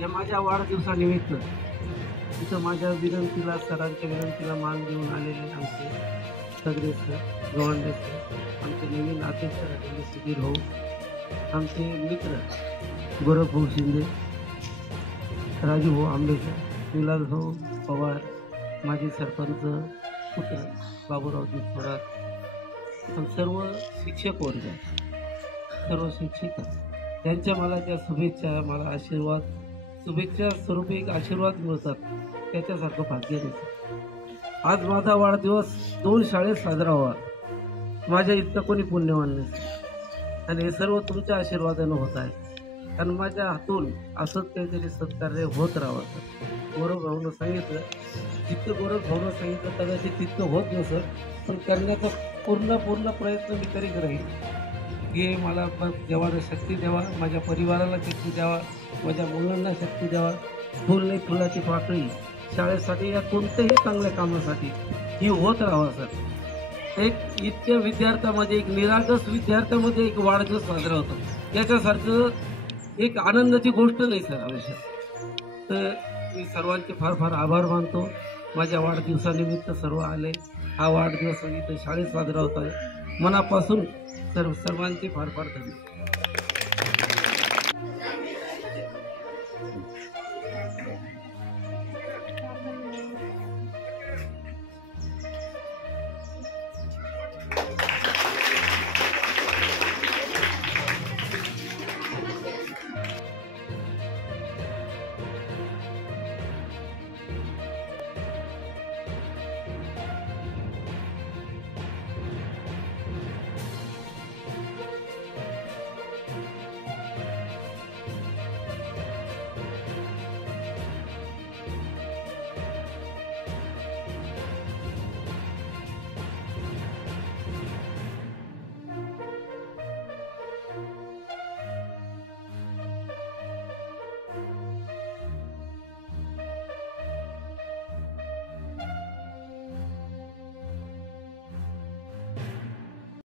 या माझ्या वाढदिवसानिमित्त तिथं माझ्या विनंतीला, सरांच्या विनंतीला मान देऊन आलेले आमचे सगळे सर, गवंडे सर, आमचे नवीन अध्यक्ष झालेले सुधीर भाऊ, आमचे मित्र गोरख भाऊ शिंदे, राजू भाऊ आंबेकर, विलास भाऊ पवार, माजी सरपंच पुत्र बाबूराव थोरात, सर्व शिक्षक वर्ग, सर्व शिक्षिका त्यांच्या मला त्या शुभेच्छा, मला आशीर्वाद, शुभेच्छा स्वरूपी एक आशीर्वाद मिळतात, त्याच्यासारखं भाग्य नाही. आज माझा वाढदिवस 2 शाळेत साजरा व्हावा, माझ्या इतकं कोणी पुण्यवान नाही आणि हे सर्व तुमच्या आशीर्वादानं होत आहे. कारण माझ्या हातून असंच काहीतरी सत्कार्य होत राहावं. गौरव भाऊनं सांगितलं, जितकं गौरव भाऊनं सांगितलं कदाचित तितकं होत नसत, पण करण्याचा पूर्ण प्रयत्न मी करीत राहील. हे मला देवाला शक्ती द्यावा, माझ्या परिवाराला शक्ती द्यावा, माझ्या मुलांना शक्ती द्यावा. फुल नाही फुलाची पाकळी शाळेसाठी या कोणत्याही चांगल्या कामासाठी ही होत राहावा. सर, एक इतक्या विद्यार्थ्यामध्ये, एक निरागस विद्यार्थ्यामध्ये एक वाढदिवस साजरा होतो, याच्यासारखं एक आनंदाची गोष्ट नाही सर आयुष्यात. तर मी सर्वांचे फार आभार मानतो. माझ्या वाढदिवसानिमित्त सर्व आले, हा वाढदिवस इथं शाळेत साजरा होत आहे. मनापासून सर्वांचे फार धन्यवाद.